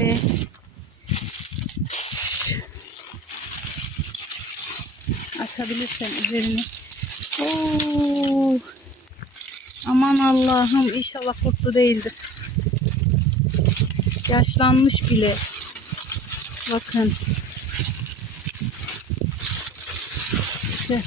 Şöyle açabilirsen üzerini. Oo. Aman Allah'ım inşallah kurtlu değildir. Yaşlanmış bile. Bakın. İşte.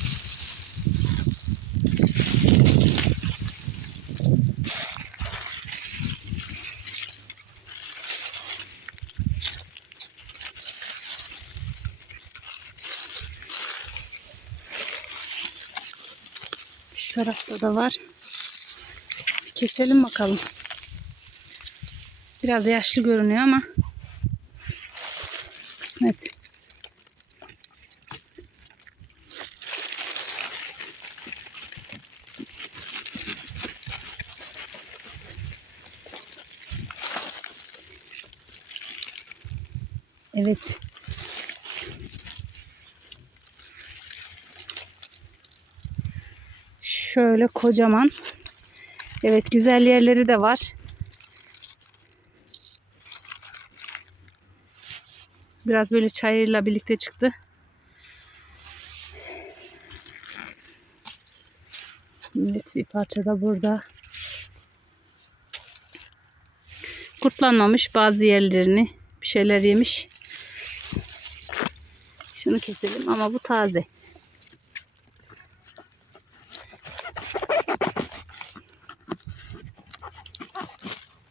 Şu tarafta da var. Keselim bakalım. Biraz yaşlı görünüyor ama kısmet. Evet. Şöyle kocaman. Evet güzel yerleri de var. Biraz böyle çayırla birlikte çıktı. Evet bir parça da burada. Kurtlanmamış bazı yerlerini bir şeyler yemiş. Şunu keselim ama bu taze.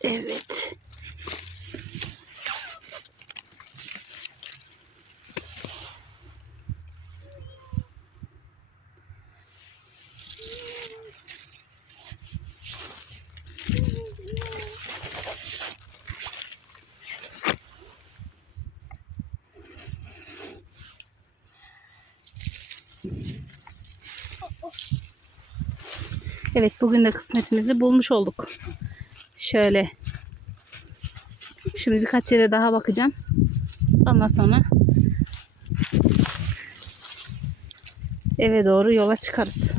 Evet. Evet bugün de kısmetimizi bulmuş olduk. Şöyle. Şimdi birkaç yere daha bakacağım. Ondan sonra eve doğru yola çıkarız.